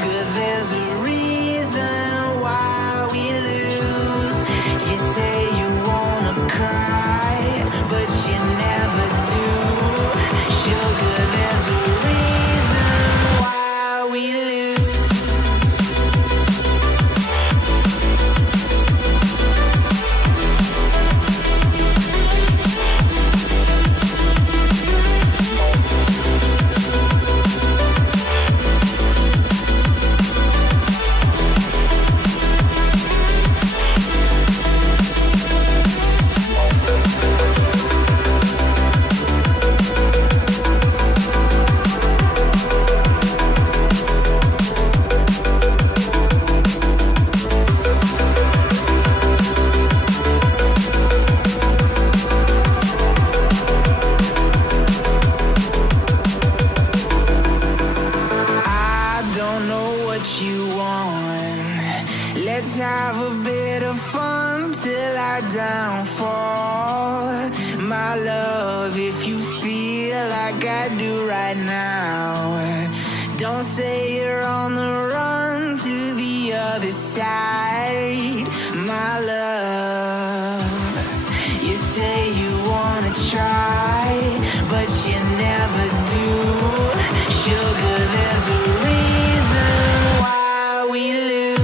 Sugar, there's a reason why we lose. You say you wanna cry, but you never do. Sugar, there's a reason why we lose. Let's have a bit of fun till I downfall. My love, if you feel like I do right now, don't say you're on the run to the other side. My love, you say you wanna try, but you never do. Sugar, there's a reason why we lose.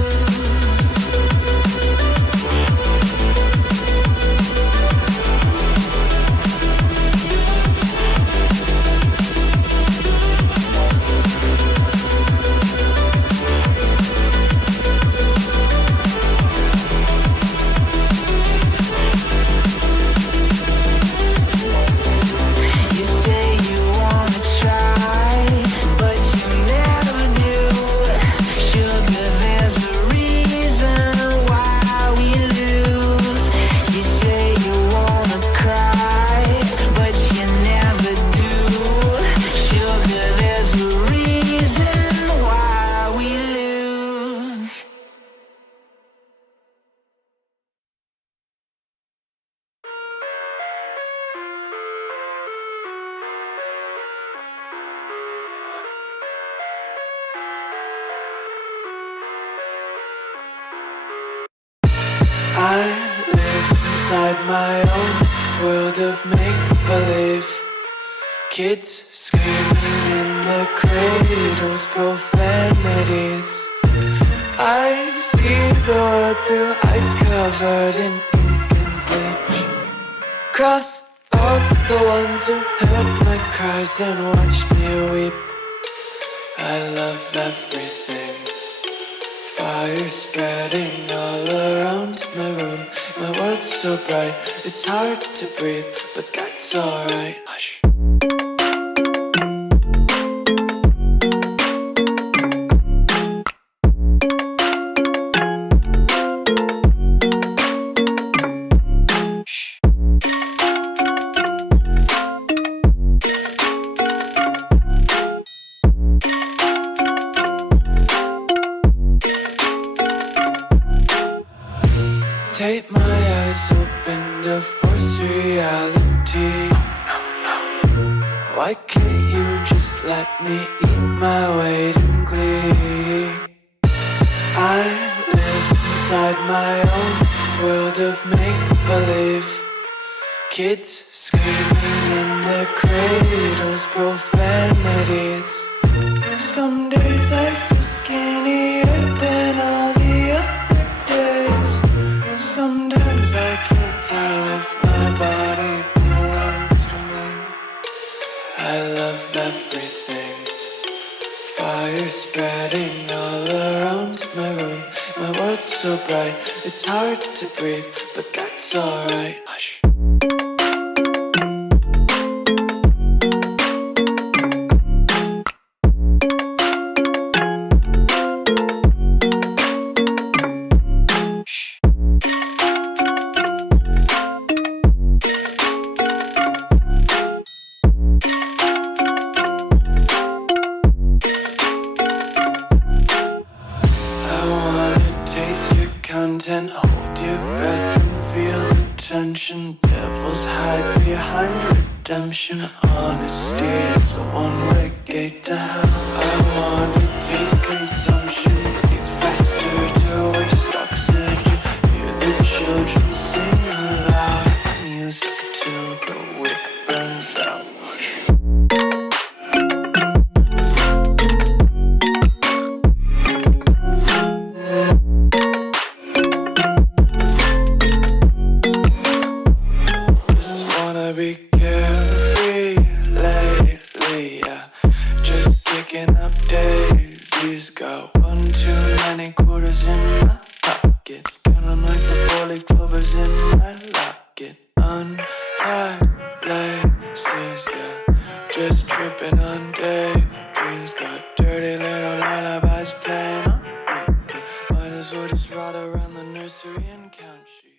I live inside my own world of make-believe. Kids screaming in the cradles, profanities. I see the world through ice covered in ink and bleach. Cross out the ones who heard my cries and watched me weep. I love everything. Fire spreading all around my room. My world's so bright, it's hard to breathe, but that's alright. Hush. Take my eyes open to force reality. Why can't you just let me eat my weight in glee? I live inside my own world of make-believe. Kids screaming in their cradles, profanities. Some days I feel skinnier than all the other days. Sometimes I can't tell if my body belongs to me. I love everything. Fire spreading all around my room. My world's so bright, it's hard to breathe, but that's alright. Hush. Content, hold your breath and feel the tension. Devils hide behind redemption. Honesty is a one-way gate to hell. I wanna taste consumption. we'll just ride around the nursery and count sheep.